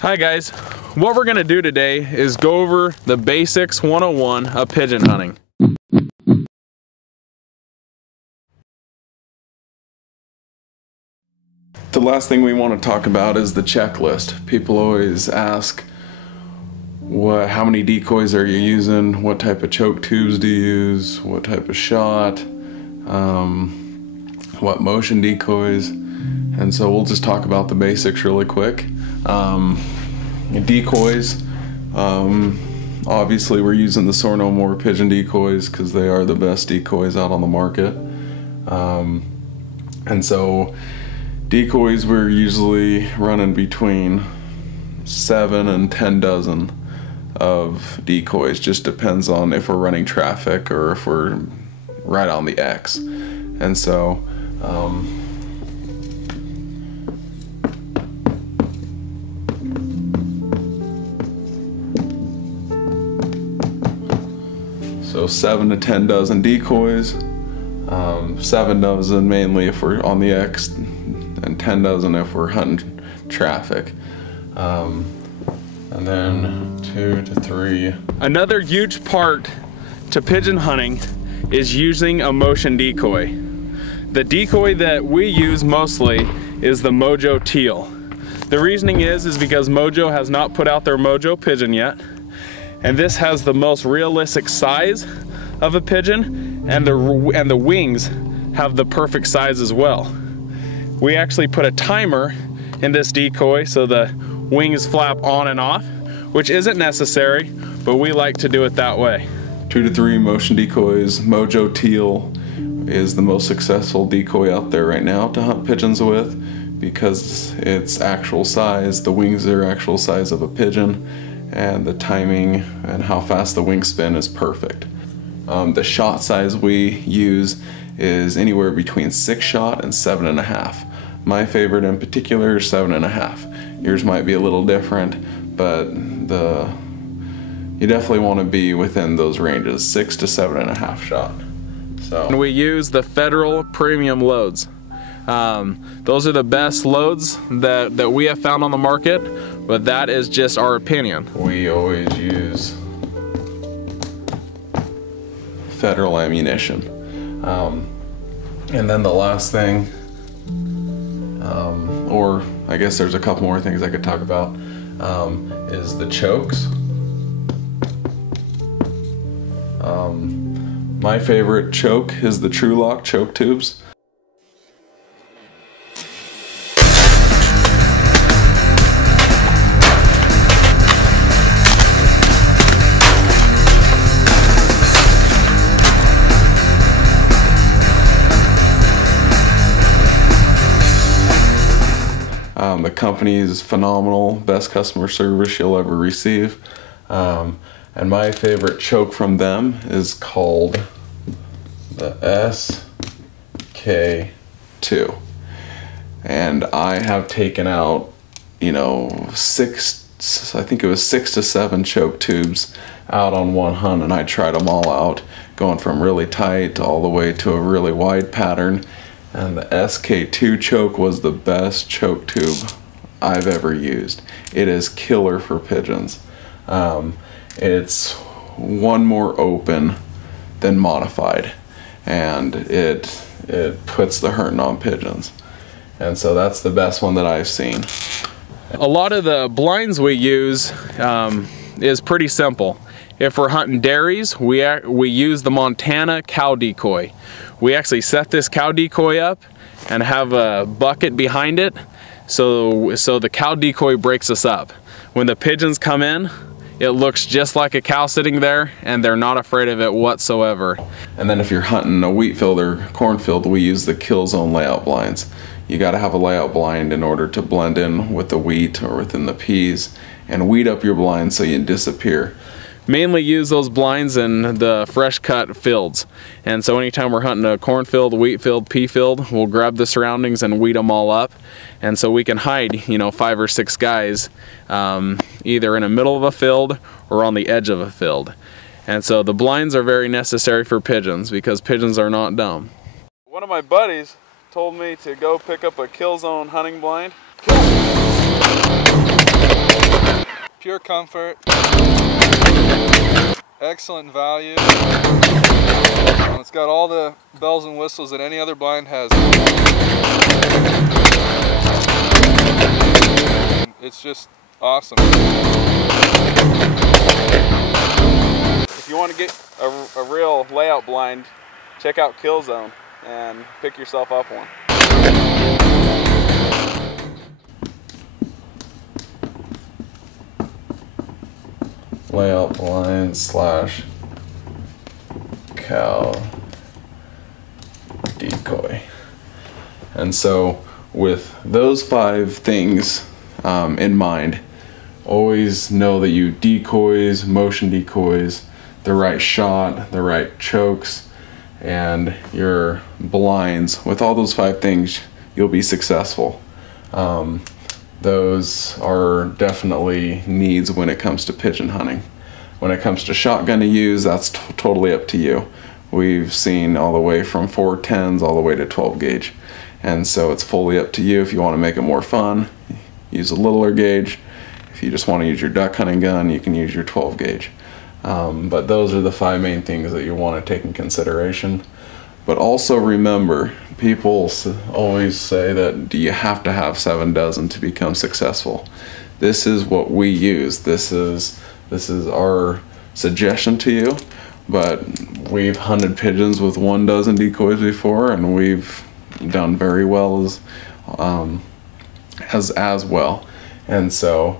Hi guys, what we're going to do today is go over the basics 101 of pigeon hunting. The last thing we want to talk about is the checklist. People always ask, how many decoys are you using? What type of choke tubes do you use? What type of shot? What motion decoys? And so we'll just talk about the basics really quick. Decoys, obviously we're using the Soar No More pigeon decoys because they are the best decoys out on the market. And so decoys, we're usually running between 7 and 10 dozen of decoys. Just depends on if we're running traffic or if we're right on the X. And so so 7 to 10 dozen decoys, 7 dozen mainly if we're on the X, and 10 dozen if we're hunting traffic. And then 2 to 3. Another huge part to pigeon hunting is using a motion decoy. The decoy that we use mostly is the Mojo Teal. The reasoning is because Mojo has not put out their Mojo pigeon yet, and this has the most realistic size of a pigeon, and the wings have the perfect size as well. We actually put a timer in this decoy so the wings flap on and off, which isn't necessary, but we like to do it that way. 2 to 3 motion decoys. Mojo Teal is the most successful decoy out there right now to hunt pigeons with because it's actual size, the wings are actual size of a pigeon, and the timing and how fast the wings spin is perfect. The shot size we use is anywhere between 6 shot and 7.5. My favorite in particular is 7.5. Yours might be a little different, but you definitely want to be within those ranges, 6 to 7.5 shot. So we use the Federal premium loads. Those are the best loads that we have found on the market, but that is just our opinion. We always use Federal ammunition. And then the last thing, or I guess there's a couple more things I could talk about, is the chokes. My favorite choke is the True Lock choke tubes. The company is phenomenal, best customer service you'll ever receive. And my favorite choke from them is called the SK2. And I have taken out, I think it was 6 to 7 choke tubes out on one hunt, and I tried them all out, going from really tight all the way to a really wide pattern. And the SK2 choke was the best choke tube I've ever used. It is killer for pigeons. It's one more open than modified, and it puts the hurting on pigeons. And so that's the best one that I've seen. A lot of the blinds we use is pretty simple. If we're hunting dairies, we use the Montana cow decoy. We actually set this cow decoy up and have a bucket behind it, so the cow decoy breaks us up. When the pigeons come in, it looks just like a cow sitting there, and they're not afraid of it whatsoever. And then if you're hunting a wheat field or cornfield, we use the kill zone layout blinds. You gotta have a layout blind in order to blend in with the wheat or within the peas and weed up your blind so you disappear. Mainly use those blinds in the fresh cut fields. And so anytime we're hunting a cornfield, wheat field, pea field, we'll grab the surroundings and weed them all up. And so we can hide, 5 or 6 guys either in the middle of a field or on the edge of a field. And so the blinds are very necessary for pigeons because pigeons are not dumb. One of my buddies told me to go pick up a kill zone hunting blind. pure comfort, excellent value. It's got all the bells and whistles that any other blind has. It's just awesome. If you want to get a real layout blind, check out Kill Zone and pick yourself up one. Layout blind slash cow decoy. And so with those 5 things in mind, always know that you decoys, motion decoys, the right shot, the right chokes, and your blinds. With all those 5 things, you'll be successful. Those are definitely needs when it comes to pigeon hunting. When it comes to shotgun to use, that's totally up to you. We've seen all the way from 410s all the way to 12 gauge. And so it's fully up to you. If you want to make it more fun, use a littler gauge. If you just want to use your duck hunting gun, you can use your 12 gauge. But those are the 5 main things that you want to take in consideration. But also remember, people always say that, do you have to have 7 dozen to become successful? This is what we use. This is our suggestion to you. But we've hunted pigeons with 1 dozen decoys before, and we've done very well as well. And so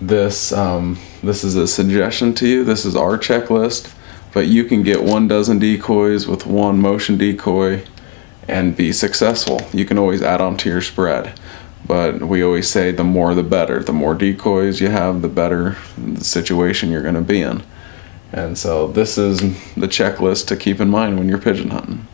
this is a suggestion to you. This is our checklist. But you can get 1 dozen decoys with 1 motion decoy and be successful. You can always add on to your spread. But we always say the more the better. The more decoys you have, the better the situation you're going to be in. And so this is the checklist to keep in mind when you're pigeon hunting.